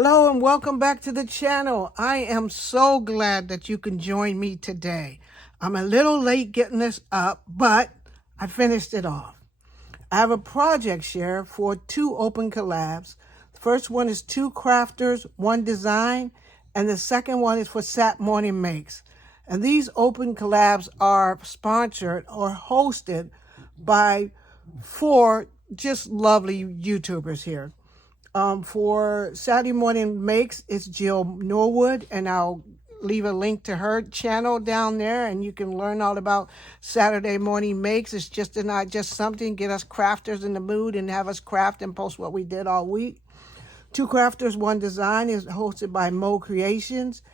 Hello and welcome back to the channel. I am so glad that you can join me today. I'm a little late getting this up, but I finished it off. I have a project share for 2 open collabs. The first one is 2 crafters, 1 design, and the second one is for satmornmakes. And these open collabs are sponsored or hosted by 4 just lovely YouTubers here. For Saturday Morning Makes, it's Jill Norwood, and I'll leave a link to her channel down there, and you can learn all about Saturday Morning Makes. It's just not just something, get us crafters in the mood and have us craft and post what we did all week. 2 Crafters, 1 Design is hosted by Mo Creations,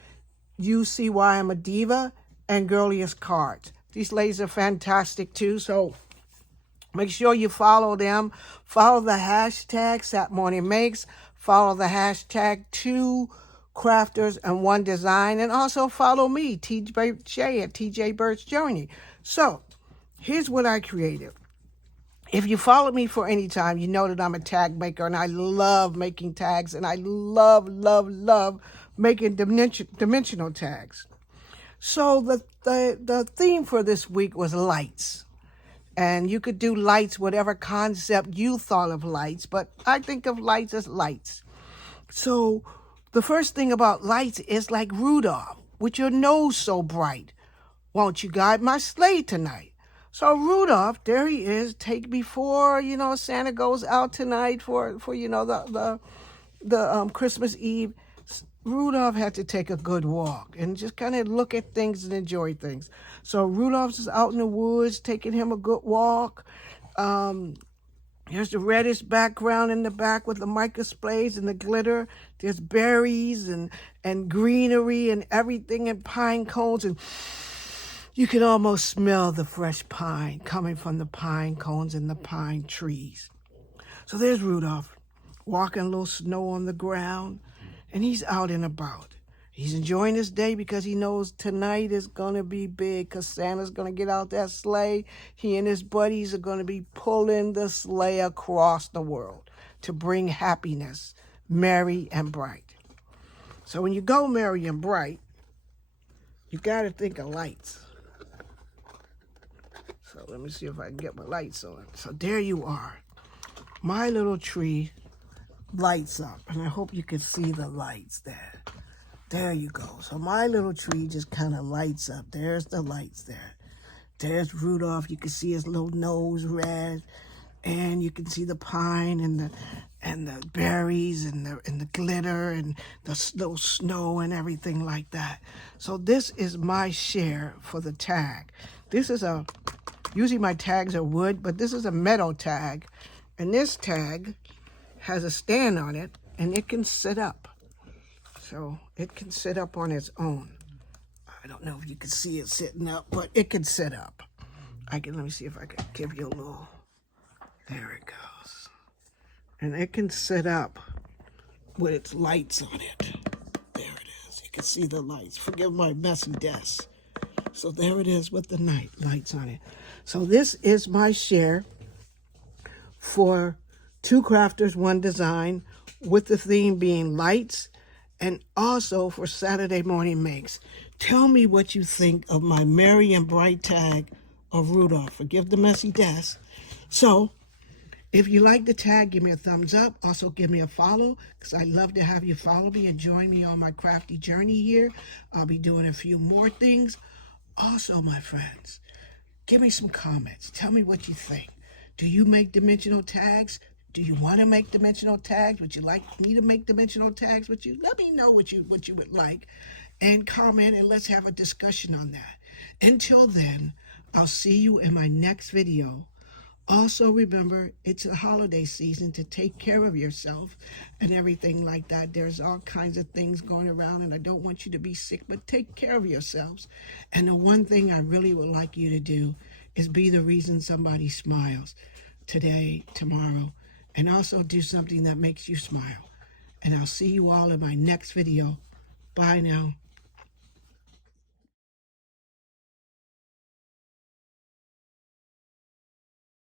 You See Why I'm a Diva, and Girliest Cards. These ladies are fantastic too, so make sure you follow them. Follow the hashtag satmornmakes. Follow the hashtag 2 crafters and 1 design. And also follow me, Tjay at Tjayebirds Journey. So here's what I created. If you follow me for any time, you know that I'm a tag maker and I love making tags, and I love making dimensional tags. So the theme for this week was lights. And you could do lights, whatever concept you thought of lights, but I think of lights as lights. So the first thing about lights is like Rudolph, with your nose so bright. Won't you guide my sleigh tonight? So Rudolph, there he is, take before, Santa goes out tonight for the Christmas Eve. Rudolph had to take a good walk and just kind of look at things and enjoy things. So Rudolph's is out in the woods, taking him a good walk. Here's the reddish background in the back with the microsplays and the glitter. There's berries and greenery and everything, and pine cones. And you can almost smell the fresh pine coming from the pine cones and the pine trees. So there's Rudolph, walking a little snow on the ground. And he's out and about. He's enjoying his day because he knows tonight is going to be big, because Santa's going to get out that sleigh. He and his buddies are going to be pulling the sleigh across the world to bring happiness, merry and bright. So when you go merry and bright, you got to think of lights. So let me see if I can get my lights on. So there you are. My little tree lights up, and I hope you can see the lights there. There you go. So my little tree just kind of lights up. There's the lights there. There's Rudolph. You can see his little nose red, and you can see the pine and the berries and the glitter and the little snow and everything like that. So this is my share for the tag. This is usually my tags are wood, but this is a metal tag, and this tag has a stand on it, and it can sit up. So it can sit up on its own. I don't know if you can see it sitting up, but it can sit up. Let me see if I can give you a little, there it goes. And it can sit up with its lights on it. There it is. You can see the lights. Forgive my messy desk. So there it is with the lights on it. So this is my share for 2 crafters, 1 design, with the theme being lights, and also for Saturday Morning Makes. Tell me what you think of my merry and bright tag of Rudolph. Forgive the messy desk. So if you like the tag, give me a thumbs up. Also give me a follow, because I love to have you follow me and join me on my crafty journey here. I'll be doing a few more things. Also, my friends, give me some comments. Tell me what you think. Do you make dimensional tags? Do you want to make dimensional tags? Would you like me to make dimensional tags with you? Let me know what you would like, and comment, and let's have a discussion on that. Until then, I'll see you in my next video. Also remember, it's a holiday season, to take care of yourself and everything like that. There's all kinds of things going around, and I don't want you to be sick, but take care of yourselves. And the one thing I really would like you to do is be the reason somebody smiles today, tomorrow, and also do something that makes you smile. And I'll see you all in my next video. Bye now.